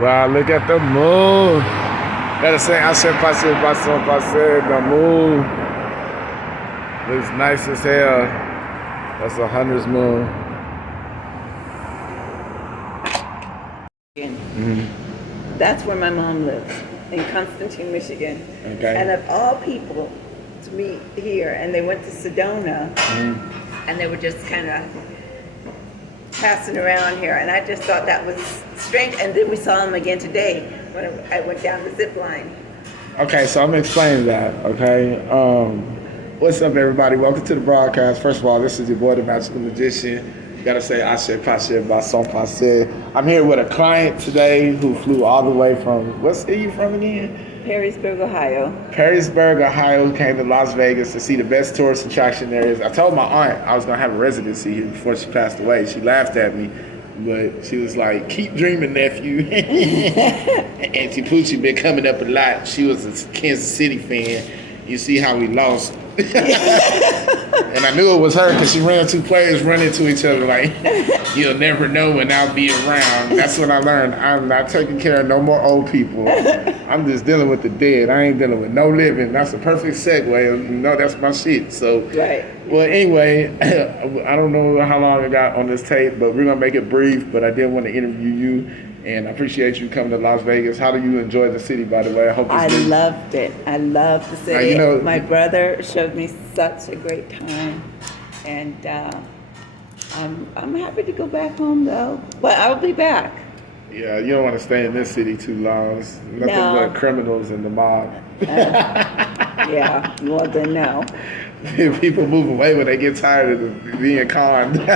Wow, look at the moon. Gotta say, I said, the moon looks nice as hell. That's a hundred's moon. That's where my mom lives, in Constantine, Michigan. Okay. And of all people to meet here, and they went to Sedona, and they were just kind of passing around here, and I just thought that was strange. And then we saw them again today when I went down the zip line. Okay, so I'm gonna explain that, okay? What's up, everybody? Welcome to the broadcast. First of all, this is your boy, the Magical Magician. Gotta say, Ashe Pache Basson Passe. I'm here with a client today who flew all the way from, what city you from again? Perrysburg, Ohio. Perrysburg, Ohio, came to Las Vegas to see the best tourist attraction there is. I told my aunt I was gonna have a residency here before she passed away. She laughed at me, but she was like, keep dreaming, nephew. Auntie Poochie been coming up a lot. She was a Kansas City fan. You see how we lost. And I knew it was her because she ran two players run into each other like, you'll never know when I'll be around. That's what I learned. I'm not taking care of no more old people. I'm just dealing with the dead. I ain't dealing with no living. That's a perfect segue. You know, that's my shit. So, Right. Well, anyway, I don't know how long I got on this tape, but we're going to make it brief. But I did want to interview you. And I appreciate you coming to Las Vegas. How do you enjoy the city, by the way? I hope it's I good. loved it. I loved the city. you know- My brother showed me such a great time, and I'm happy to go back home though. But I'll be back. Yeah, you don't want to stay in this city too long. It's nothing No. but criminals and the mob. Yeah, well then no. People move away when they get tired of being conned. Wait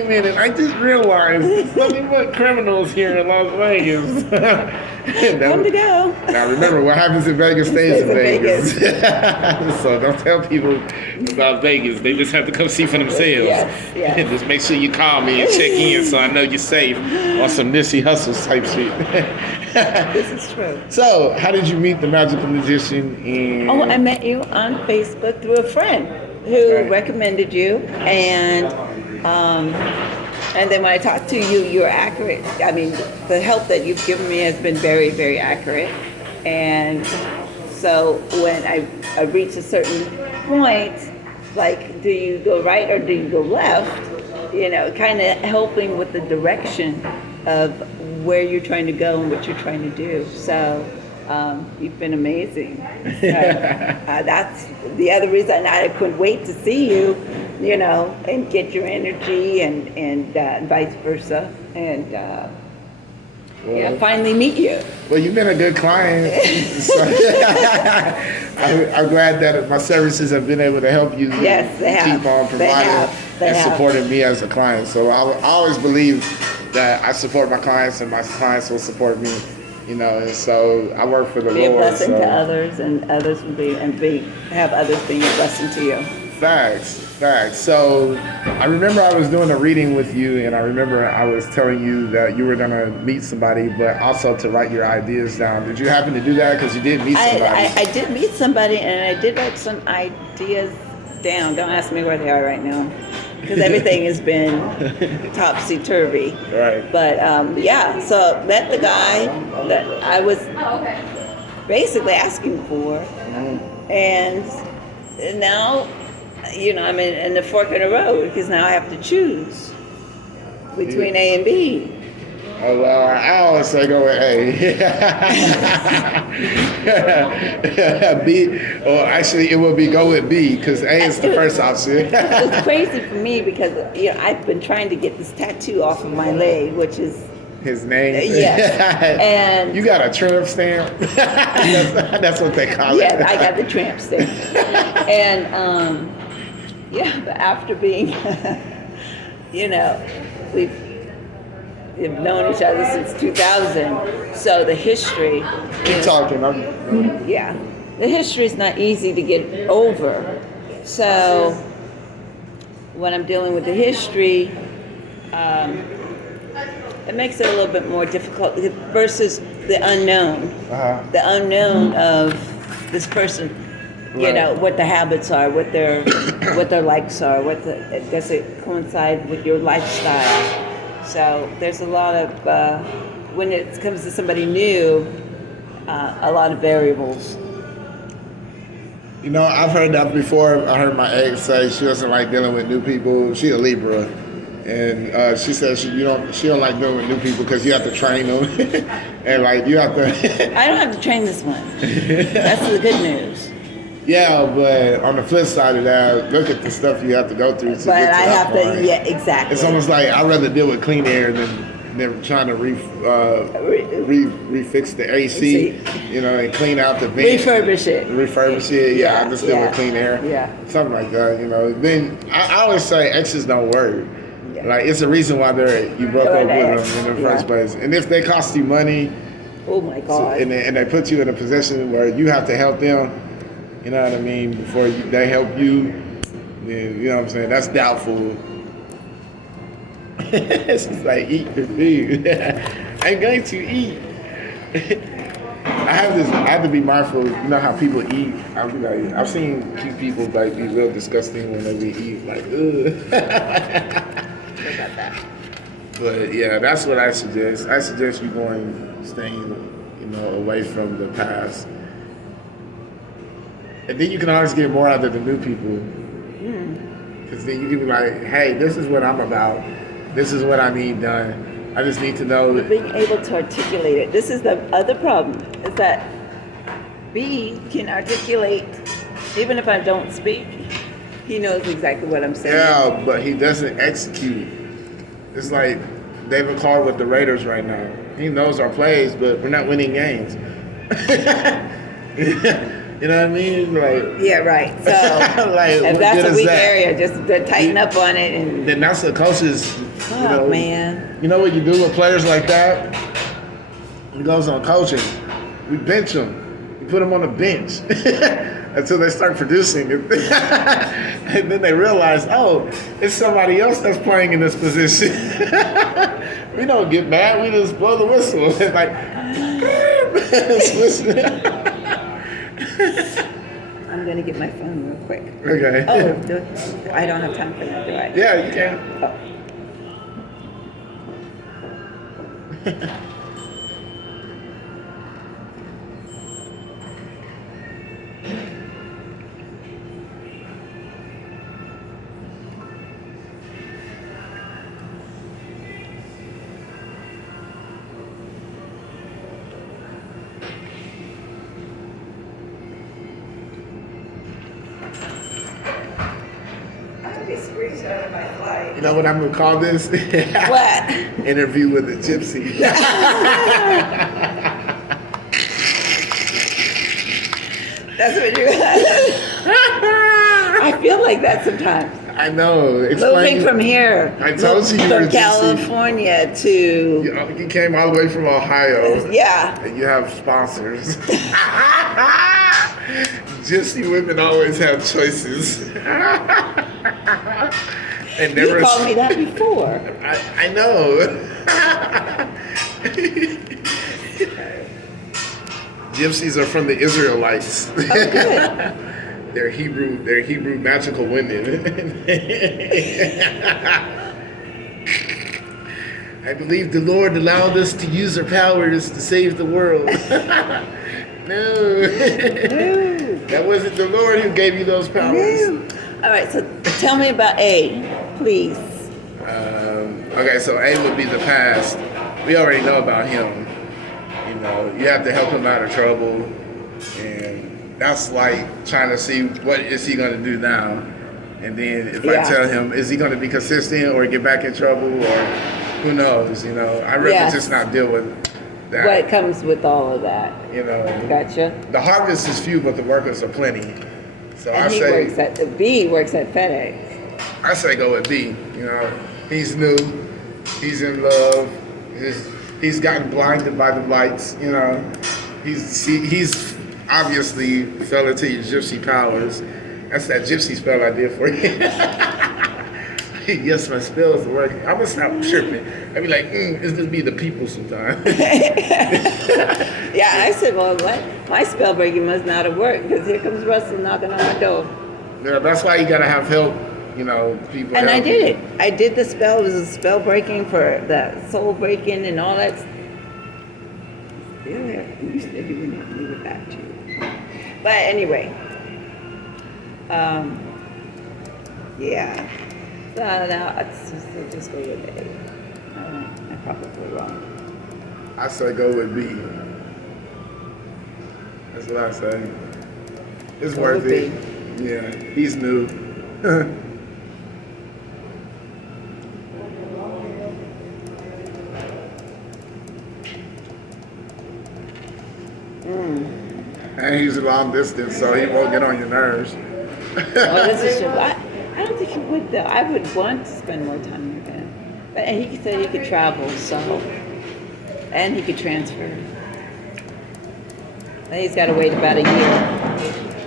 a minute, I just realized there's nothing but criminals here in Las Vegas. Time to go. Now remember, what happens in Vegas stays in Stays in Vegas. So don't tell people about Vegas. They just have to come see for themselves. Yes. Just make sure you call me and check in so I know you're safe on some Nissy Hustles type shit. This is true. So, how did you meet the Magical Magician? And Oh, I met you on Facebook through a friend who Right. recommended you, and then when I talked to you, you're accurate. I mean, the help that you've given me has been very, very accurate. And so when I reach a certain point, like, do you go right or do you go left? You know, kind of helping with the direction of where you're trying to go and what you're trying to do. So you've been amazing. So, that's the other reason I couldn't wait to see you, you know, and get your energy and vice versa. And finally meet you. Well, you've been a good client. So I'm glad that my services have been able to help you Yes, they have. keep on They providing have. They and have. supporting me as a client. So I always believe that I support my clients and my clients will support me. You know, and so I work for the Be a Lord. blessing So to others, and others will have others being a blessing to you. facts. So I remember I was doing a reading with you, and I remember I was telling you that you were gonna meet somebody, but also to write your ideas down. Did you happen to do that? Because you did meet somebody. I did meet somebody, and I did write some ideas down. Don't ask me where they are right now, because everything has been topsy-turvy. Right. But yeah, so met the guy that I was basically asking for, and now, you know, I'm in the fork in the road because now I have to choose between A and B. Oh, well, I always say go with A. B, or actually, it will be go with B because A is the first option. It's crazy for me because, you know, I've been trying to get this tattoo off of my leg, which is His name. yes, and You got a tramp stamp. That's what they call it. yeah, I got the tramp stamp, and yeah, but after being, you know, we've known each other since 2000, so the history. Keep talking. Yeah, the history is not easy to get over. So when I'm dealing with the history, it makes it a little bit more difficult versus the unknown. The unknown of this person, you Right. know, what the habits are, what their likes are, does it coincide with your lifestyle? So there's a lot of when it comes to somebody new, a lot of variables. You know, I've heard that before. I heard my ex say she doesn't like dealing with new people. She a Libra, and she says she don't like dealing with new people because you have to train them, and like you have to. I don't have to train this one. That's the good news. Yeah, but on the flip side of that, look at the stuff you have to go through to But get to I that have point. to, yeah, exactly. It's almost like I'd rather deal with clean air than trying to refix the AC, you know, and clean out the vent. Refurbish it. Refurbish it, yeah. I just deal with clean air. Yeah. Something like that, you know. Then I always say exes don't worry. Yeah. Like, it's a reason why you broke up with them in the first Yeah. place. And if they cost you money, Oh my God. and they put you in a position where you have to help them, you know what I mean, before they help you, then, you know what I'm saying, that's doubtful. It's just like, eat the food. I'm going to eat. I have to be mindful, you know how people eat. I'll be like, I've seen cute people like be real disgusting when they be eat, like, ugh. What about that? But yeah, that's what I suggest. I suggest you staying, you know, away from the past. And then you can always get more out of the new people. Because then you can be like, hey, this is what I'm about. This is what I need done. I just need to know. Being able to articulate it. This is the other problem, is that B can articulate, even if I don't speak, he knows exactly what I'm saying. Yeah, but he doesn't execute. It's like David Carr with the Raiders right now. He knows our plays, but we're not winning games. You know what I mean? Like, Yeah, right. So like, if what that's good a is weak that? area, just tighten up on it and Then that's the coaches. fuck, man. You know what you do with players like that? It goes on coaching. We bench them. We put them on the bench until they start producing. And then they realize, oh, it's somebody else that's playing in this position. We don't get mad. We just blow the whistle. It's like, I'm gonna get my phone real quick. okay. Oh, I don't have time for that, do I? Yeah, you can. Oh. You know what I'm gonna call this? What? Interview with a gypsy. That's what you I feel like that sometimes. I know. Moving from here. I told you you were a from gypsy. California to You came all the way from Ohio. yeah. And you have sponsors. Gypsy women always have choices. And You called me that before. I know. Gypsies are from the Israelites. Oh, good. They're Hebrew magical women. I believe the Lord allowed us to use our powers to save the world. No. That wasn't the Lord who gave you those powers. No. All right, so tell me about A, please. Okay, so A would be the past. We already know about him. You know, you have to help him out of trouble. And that's like trying to see what is he going to do now. And then if I tell him, is he going to be consistent or get back in trouble or who knows, you know. I'd rather just not deal with that. What comes with all of that? You know. Gotcha. The harvest is few, but the workers are plenty. So And B works at FedEx. I say go with B. You know, he's new, he's in love, he's gotten blinded by the lights. You know, he's obviously fell into your gypsy powers. That's that gypsy spell I did for you. Yes, my spells are working. I'm gonna stop tripping. I be like, it's gonna be the people sometimes. Yeah, I said, well, what? My spell breaking must not have worked because here comes Russell knocking on my door. Yeah, that's why you gotta have help. You know, people. And I help did you. it. I did the spell. It was a spell breaking for the soul breaking and all that. You said you wouldn't have to leave it back to you. But anyway, yeah. So now I'll just go with A. I'm probably wrong. I say go with B. That's what I say. It's Go worth with it. Yeah, he's new. And he's long distance, so he won't get on your nerves. Oh, this is true. I don't think he would though. I would want to spend more time with him. But and he said he could travel, so and he could transfer. And he's got to wait about a year,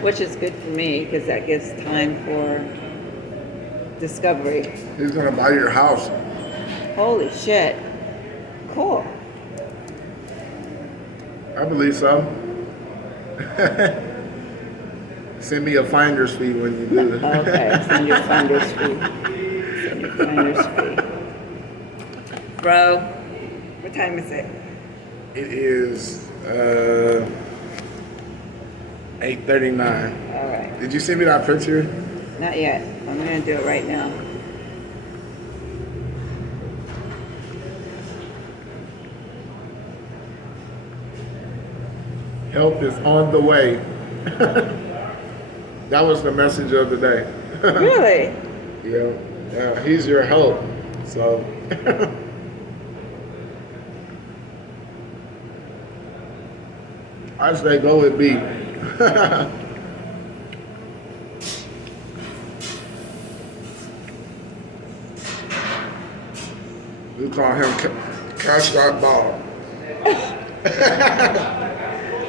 which is good for me because that gives time for discovery. He's gonna buy your house. Holy shit! Cool. I believe so. Send me a finder's fee when you do it. Okay, send your finder's fee. Send your finder's fee. Bro, what time is it? It is 8:39. All right. Did you send me that picture? Not yet. I'm gonna do it right now. Help is on the way. That was the message of the day. Really? Yeah, he's your help. So I say go with B. We call him Cash That Ball.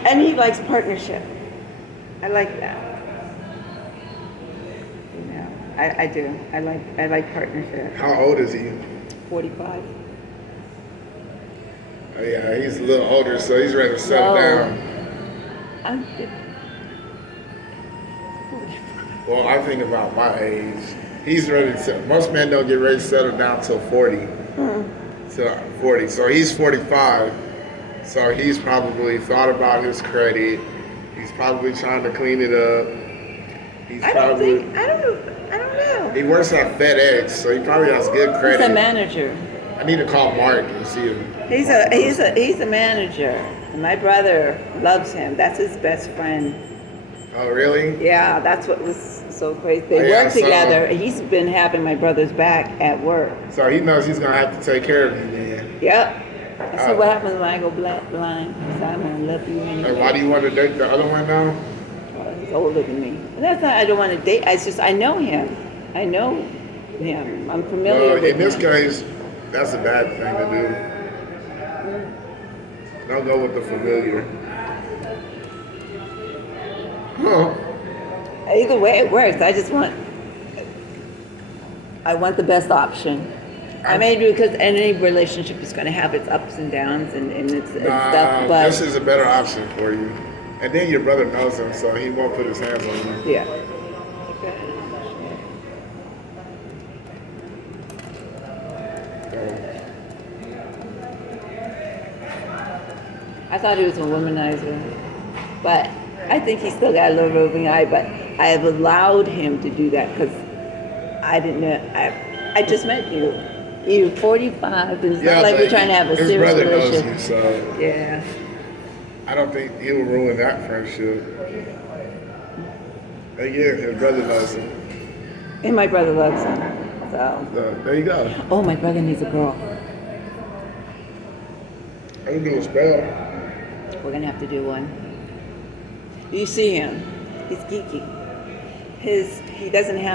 And he likes partnership. I like that. Yeah, I do. I like partnership. How old is he? 45. Oh, yeah, he's a little older, so he's ready to settle Oh. down. I'm Well, I think about my age. He's ready to settle. Most men don't get ready to settle down till 40. Till 40. So he's 45. So he's probably thought about his credit. He's probably trying to clean it up. I don't know. He works at FedEx, so he probably has good credit. He's a manager. I need to call Mark and see him. He's a manager. And my brother loves him. That's his best friend. Oh, really? Yeah, that's what was so crazy. They Oh, yeah, work so- together. He's been having my brother's back at work. So he knows he's gonna have to take care of you then. Yep. So what happens when I go blind? Because I'm gonna love you anyway. Like, why do you want to date the other one now? Well, he's older than me. And that's not. I don't want to date. It's just I know him. I know him. I'm familiar Well, with in this him. case, that's a bad thing to do. Don't go with the familiar. Huh. Either way, it works. I want the best option. I mean, because any relationship is going to have its ups and downs and it's stuff, but this is a better option for you. And then your brother knows him, so he won't put his hands on you. yeah. I thought he was a womanizer, but I think he's still got a little roving eye. But I have allowed him to do that because I didn't know. I just met you. You're 45, and it's not like but we're trying to have a his serious brother knows relationship. you, so Yeah. I don't think he'll ruin that friendship. Again, his brother knows him. And my brother loves him. So. So, there you go. Oh, my brother needs a girl. I can do a spell. We're gonna have to do one. You see him. He's geeky. He doesn't have